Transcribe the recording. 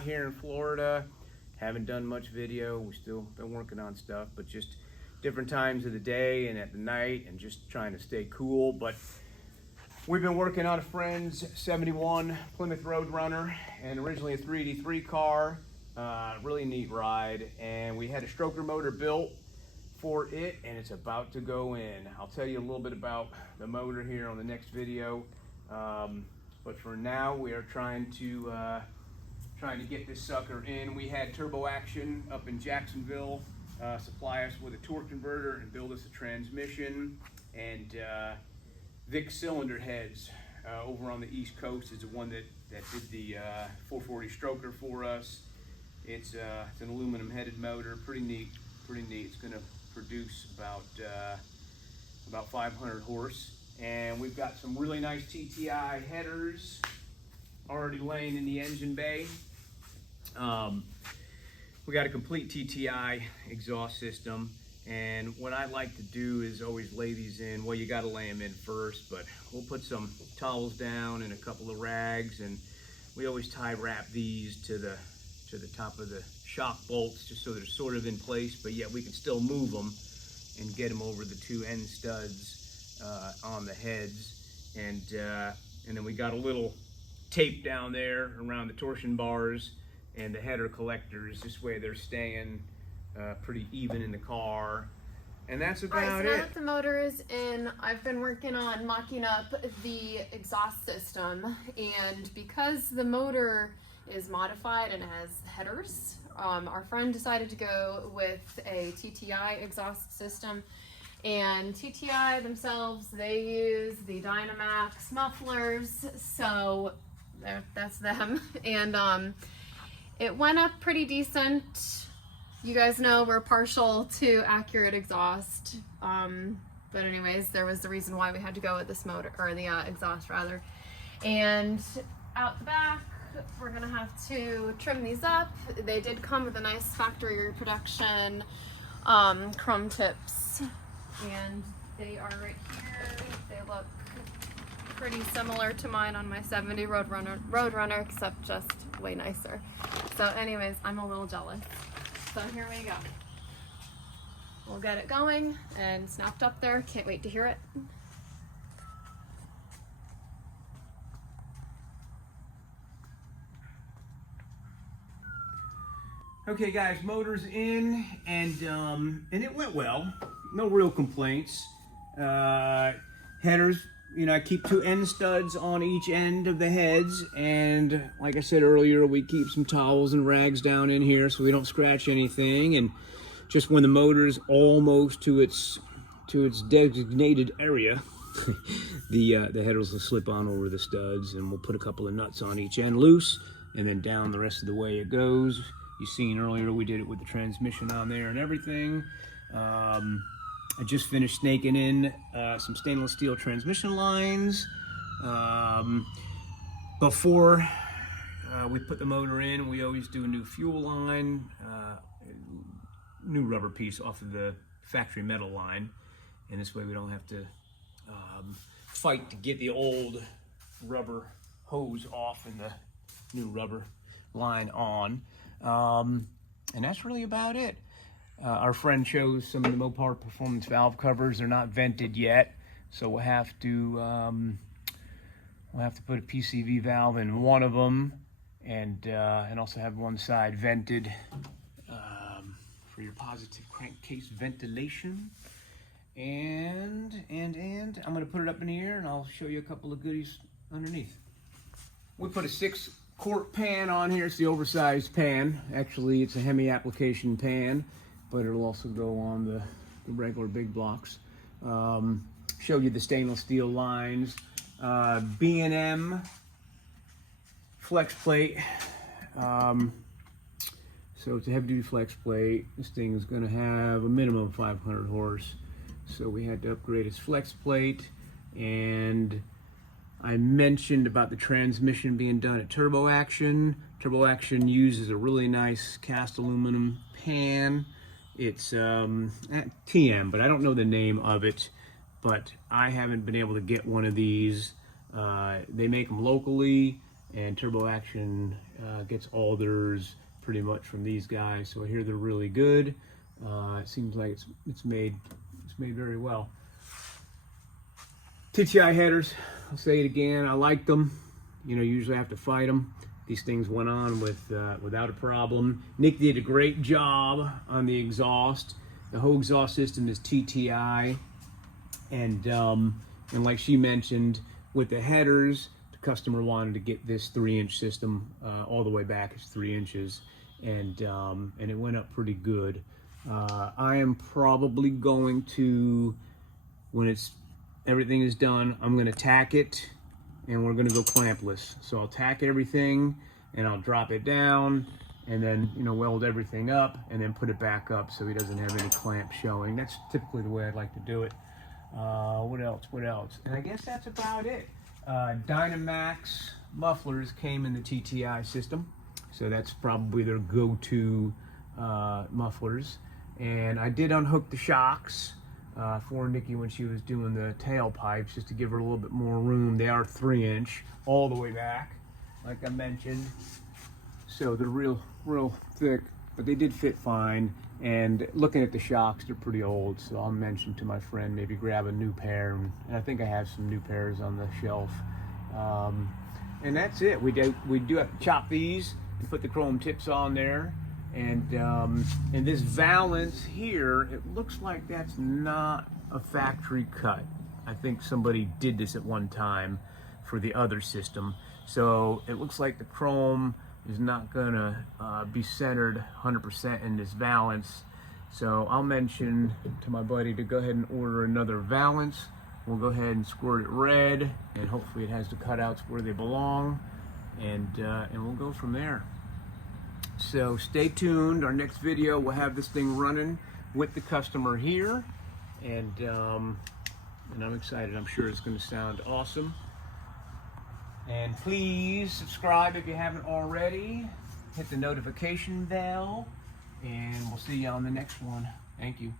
hot here in Florida. Haven't done much video. We've still been working on stuff, but just different times of the day and at the night, and just trying to stay cool. But we've been working on a friend's 71 Plymouth Roadrunner, and originally a 383 car. Really neat ride, and we had a stroker motor built for it, and it's about to go in. I'll tell you a little bit about the motor here on the next video, but for now we are trying to get this sucker in. We had Turbo Action up in Jacksonville supply us with a torque converter and build us a transmission, and Vic Cylinder Heads over on the East Coast is the one that did the 440 stroker for us. It's an aluminum headed motor, pretty neat. It's going to produce about 500 horse, and we've got some really nice TTI headers already laying in the engine bay. We got a complete TTI exhaust system, and what I like to do is always lay these in. Well, you got to lay them in first, but we'll put some towels down and a couple of rags, and we always tie wrap these to the top of the shock bolts, just so they're sort of in place, but yet we can still move them and get them over the two end studs on the heads. And then we got a little tape down there around the torsion bars and the header collectors. This way they're staying pretty even in the car. And that's about it. Alright, so now that the motor is in, I've been working on mocking up the exhaust system, and because the motor is modified and has headers, our friend decided to go with a TTI exhaust system. And TTI themselves, they use the Dynamax mufflers, so that's them. And it went up pretty decent. You guys know we're partial to accurate exhaust, but anyways, there was the reason why we had to go with this motor, or the exhaust rather. And out the back, we're gonna have to trim these up. They did come with a nice factory reproduction chrome tips, and they are right here. They look pretty similar to mine on my 70 Roadrunner, except just way nicer. So anyways, I'm a little jealous. So here we go. We'll get it going and snapped up there. Can't wait to hear it. Okay guys, motor's in, and it went well. No real complaints. Headers, you know, I keep two end studs on each end of the heads, and like I said earlier, we keep some towels and rags down in here so we don't scratch anything. And just when the motor's almost to its designated area, the headers will slip on over the studs, and we'll put a couple of nuts on each end loose, and then down the rest of the way it goes. You seen earlier we did it with the transmission on there and everything. I just finished snaking in some stainless steel transmission lines. Before we put the motor in, we always do a new fuel line, new rubber piece off of the factory metal line, and this way we don't have to fight to get the old rubber hose off and the new rubber line on. And that's really about it. Our friend chose some of the Mopar Performance valve covers. They're not vented yet, so we'll have to put a PCV valve in one of them, and also have one side vented for your positive crankcase ventilation. And I'm gonna put it up in the air, and I'll show you a couple of goodies underneath. We put a 6-quart pan on here. It's the oversized pan. Actually, it's a Hemi application pan, but it'll also go on the regular big blocks. Showed you the stainless steel lines. B&M flex plate. So it's a heavy duty flex plate. This thing is gonna have a minimum of 500 horse. So we had to upgrade its flex plate, and I mentioned about the transmission being done at Turbo Action. Turbo Action uses a really nice cast aluminum pan. It's TM, but I don't know the name of it. But I haven't been able to get one of these. They make them locally. and Turbo Action gets all theirs pretty much from these guys. So I hear they're really good. It seems like it's made very well. TTI headers, I'll say it again, I like them. You know, usually I have to fight them. These things went on without a problem. Nick did a great job on the exhaust. The whole exhaust system is TTI, and like she mentioned, with the headers, the customer wanted to get this 3-inch system all the way back. It's 3 inches, and it went up pretty good. I am probably going to, when everything is done, I'm going to tack it, and we're going to go clampless. So I'll tack everything, and I'll drop it down, and then, you know, weld everything up, and then put it back up so he doesn't have any clamp showing. That's typically the way I'd like to do it. What else? And I guess that's about it. Dynamax mufflers came in the TTI system, so that's probably their go-to mufflers. And I did unhook the shocks for Nikki when she was doing the tailpipes, just to give her a little bit more room. They are 3-inch all the way back, like I mentioned, so they're real thick, but they did fit fine. And looking at the shocks, they're pretty old, so I'll mention to my friend maybe grab a new pair, and I think I have some new pairs on the shelf. And that's it. We do have to chop these and put the chrome tips on there. And this valance here, it looks like that's not a factory cut. I think somebody did this at one time for the other system. So it looks like the chrome is not gonna be centered 100% in this valance. So I'll mention to my buddy to go ahead and order another valance. We'll go ahead and squirt it red, and hopefully it has the cutouts where they belong, and we'll go from there. So stay tuned. Our next video, we'll have this thing running with the customer here, and I'm excited. I'm sure it's going to sound awesome. And please subscribe if you haven't already. Hit the notification bell, and we'll see you on the next one. Thank you.